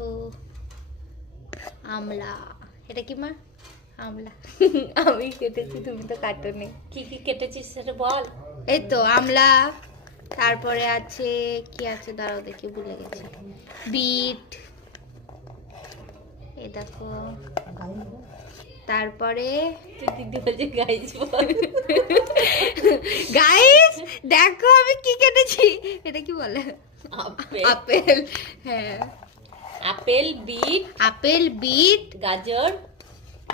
দেখো আমলা, এটা কি মা? আমলা আমি কেটেছি, তুমি তো কাটোনি। কি কি কেটেছিস সেটা বল। এই তো আমলা, তারপরে আছে কি আছে দাঁড়াও দেখি ভুলে গেছি, বিট, এই দেখো, তারপরে দিদি বলছে গাইস বল। গাইস দেখো আমি কি কেটেছি, এটা কি বলে? আপেল। হ্যাঁ, আপেল, বিট, আপেল, বিট, গাজর,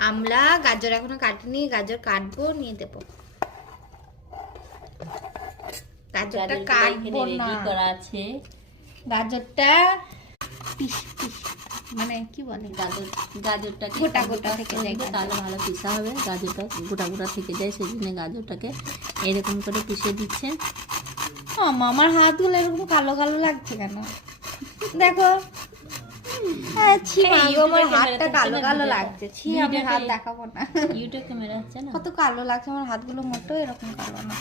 আমলা, গাজর এখনো কাটিনি, গাজর কাটবো, নিয়ে দেবো। গাজরটা কাটবো না, রেডি করা আছে। গাজরটা মানে কি বলে, গাজরটাকে গোটা গোটা থেকে যায়, তাহলে ভালো পিসা হবে। গাজরটা গোটা গোটা থেকে যায়, সেই জন্য গাজরটাকে এরকম করে পিষে দিচ্ছে। আমার হাতগুলো এরকম কালো কালো লাগছে কেন দেখো। আমার হাতটা কালো কালো লাগছে, ছি আমি হাত দেখাবো না, ইউটিউব ক্যামেরা হচ্ছে না, কত কালো লাগছে আমার হাতগুলো, মোটো এরকম কালো না।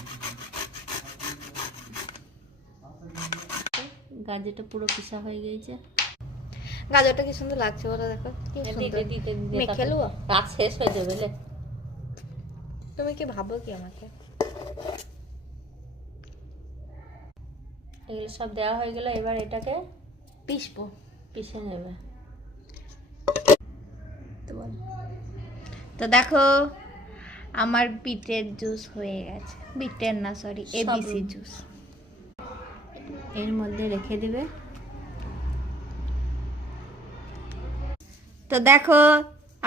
গাজরটা পুরো পিসা হয়ে গেছে। গাজরটা কি সুন্দর লাগছে বলো, দেখো কি সুন্দর। মেখে নেবো? রাত শেষ হয়ে যাবে লে। তুমি কি ভাবো কি আমাকে? এগুলো সব দেওয়া হয়ে গেল, এবার এটাকে পিষবো, পিষে নেবে। তো দেখো আমার বিটের জুস হয়ে গেছে, বিটের না সরি এবিসি জুস। এর মধ্যে রেখে দিবে। তো দেখো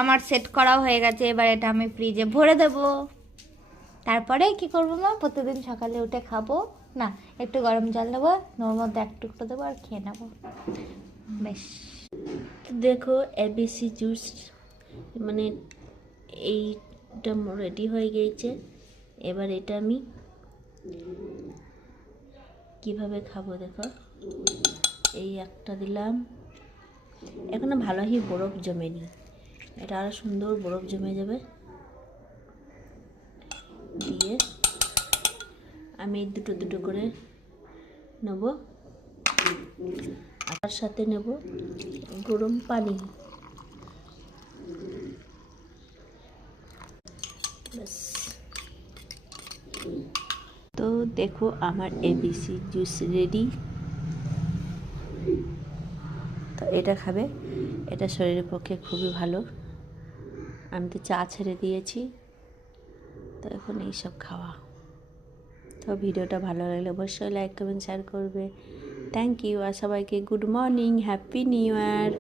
আমার সেট করা হয়ে গেছে, এবার এটা আমি ফ্রিজে ভরে দেব। তারপরে কি করবো মা, প্রতিদিন সকালে উঠে খাবো, না একটু গরম জল দেবো, ওর মধ্যে এক টুকরো দেবো আর খেয়ে নেবো, বেশ। দেখো এবিসি জুস মানে এইটা রেডি হয়ে গিয়েছে। এবার এটা আমি কিভাবে খাবো দেখো, এই একটা দিলাম, এখনো ভালোই বরফ জমেনি, এটা আরো সুন্দর বরফ জমে যাবে। দিয়ে আমি দুটো দুটো করে নেব, আর সাথে নেব গরম পানি। ব্যাস। তো দেখো আমার এবিসি জুস রেডি। তো এটা খাবে, এটা শরীরের পক্ষে খুবই ভালো। আমি তো চা ছেড়ে দিয়েছি, তো এখন এইসব খাওয়া। তো ভিডিওটা ভালো লাগলে অবশ্যই লাইক কমেন্ট শেয়ার করবে। থ্যাংক ইউ, আর সবাইকে good morning, happy new year.